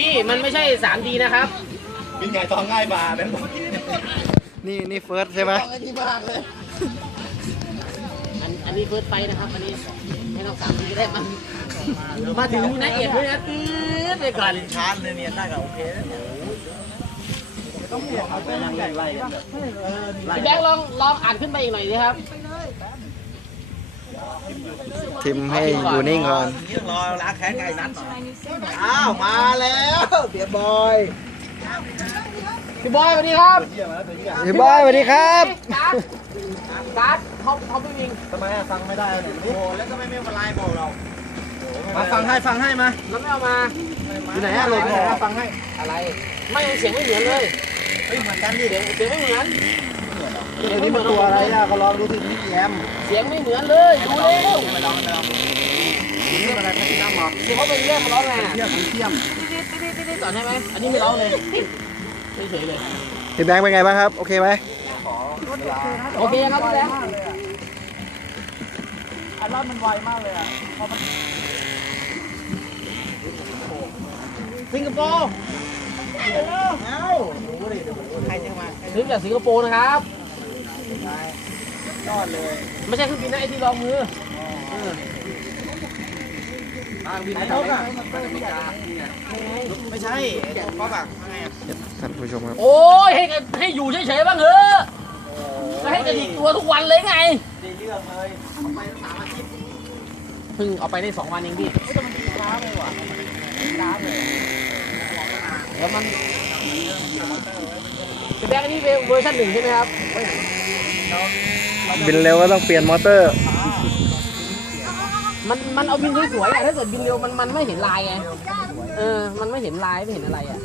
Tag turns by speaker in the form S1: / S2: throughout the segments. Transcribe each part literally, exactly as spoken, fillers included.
S1: พี่มันไม่ใช่ สามดี นะครับ
S2: บินใหญ่ทองง่ายบาแบงค์
S3: นี่นี่เฟิร์สใช่ไหม
S2: อันนี้มากเลย
S1: อันอันนี้เฟิร์สไฟนะครับอันนี้ให้น้องสามดีก็ได้มั้งมาถึงนะเอียดด้วยนะตื้อไปก่อน
S2: ชาร์จเลยเนี่ยได้กับโอเคแล้วเนี่ยต้องเปลี่ยนเอาเส้นใหญ่ไล่
S1: พี่แบงค์ลองลองอ่านขึ้นไปอีกหน่อยสิครับ
S3: ทิมให้อยู่นิ่งก่อน
S2: นี่รอล้างแค้นไก่นัดอ้าวมาแล้วเบียร์บอย
S1: พี่บอยสวัสดีครับ
S3: พี่บอยสวัสดีครับ
S1: การ์ดการ์ดเขาเขาไม่วิ่ง
S2: ทำไมฟังไม่ได้เนี่ยโอ้แล้วก็ไม่ไม่มาไล่บอกเรามาฟังให้ฟังให้มา
S1: แล้วไม่เอามา
S2: อยู่ไหนอะโหลดมาฟังให้
S1: อะไรไม่เสียงไม่เหมือนเลย
S2: เฮ้ยเหมือนกันดิ
S1: เสียงเสียงไม่เหมือน
S2: เสียงนี่มันตัวอะไรอะก็ลองดูสินี่แอม
S1: เสียงไม่เหมือนเลยดูเร็ว
S2: ไปลองไปลองเรื่องอะไรแพทินัมหรอ
S1: เสียงเขาเป็นเรื่องมาร้องไง
S2: เทียมเทียม
S1: ก่อนใช่ไหมอันนี้ไม่ร้องเลยเฉยเลย
S3: พี่แบงค์เป็นไงบ้างครับโอเคไหม
S1: โอเคครับพี่แบงค์
S2: อันนั้นมันไวมากเลยอ่ะพอมัน
S1: สิงคโปร์
S2: เอ้าใครจะมา
S1: ถึงจากสิงคโปร์นะครับ
S2: ยอดเลย
S1: ไม่ใช่เครื่องบินนะไอที่รองมือ
S2: บินไหนรถอ่ะไม่ใช่ก็แบบ
S3: ท่านผู้ชมครับ
S1: โอ้ยให้ให้อยู่เฉยๆบ้างเถอะไม่ให้กระดิกตัวทุกวันเลยไง
S2: ดีเรื่องเลยไปสามอาทิตย์
S1: เพิ่งเอาไปได้สองวันเองพี่
S2: แต่มันช้าเลยว่ะช้าเลย
S1: แล้วมันเป็นแบงค์นี่เป็นเวอร์ชันหนึ่งใช่ไหมครับ
S3: บินเร็วก็ต้องเปลี่ยนมอเตอร์
S1: มันมันเอาบินสวยๆถ้าเกิดบินเร็วมันมันไม่เห็นลายไงเออมันไม่เห็นลายไม่เห็นอะไรอ่ะ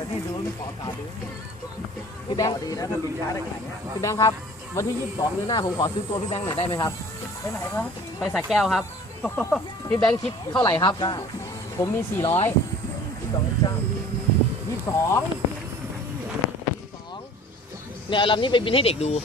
S1: พี่แบงค์พี่แบงค์ครับวันที่ยี่สิบสองเดือนหน้าผมขอซื้อตัวพี่แบงค์หน่อยได้ไหมครับ
S2: ไปไหนครับ
S1: ไปสระแก้วครับพี่แบงค์คิดเท่าไหร่ครับผมมีสี่ร้อยยี่สิบสองเนี่ยลำนี้ไปบินให้เด็กดู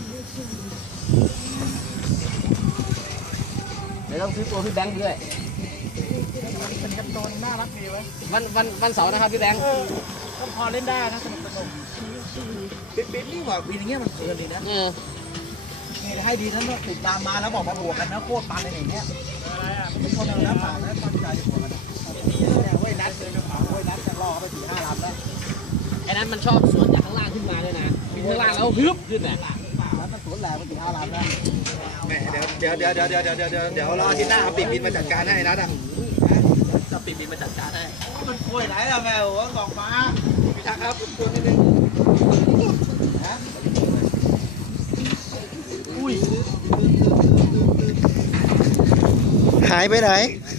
S1: เดี๋ยวต้องซื้อตัวพี่แบงค์ด้วย
S2: เป็นกันโดนน่ารักดีไว้
S1: วันวันวันเสาร์นะครับพี่แบงค์
S2: ก็พอเล่นได้นะสนุกสนุกปิ๊บปิ๊บนี่ว่าวินอย่างเงี้ยมันเพลินดีนะ
S1: เออ
S2: นี่ให้ดีนั้นติดตามมาแล้วบอกมาบวกกันนะโคตรปันอะไรอย่างเงี้ยไม่คนเอาน้ำเปล่าแล้วตั้งใจจะบวกกันเนี่ยเว้ยนัดเลยนะเปล่าเว้ยนัดจะล่อไปสี่ห้าลำแล้ว
S1: ไอ้นั้นมันชอบสวนจากข้างล่างขึ้นมาด้วยนะบินข้างล่างแล้วฮึบขึ้นแหละ
S2: แล้วมันสวนแหลมไปสี่ห้าลำแล้วแหมเดี๋ยวเดี๋ยวเดี๋ยวเดี๋ยวเดี๋ยวเดี๋ยวเดี๋ยวรอที่หน้าเอาปีกบินมาจัดการให้นัดอ่ะ
S1: จะปีกบินมาจัดการให้
S2: มันคุยไหนล่ะแมวสองฟ้าพี่ทักครับตัวนิดนึง
S3: หายไปไหน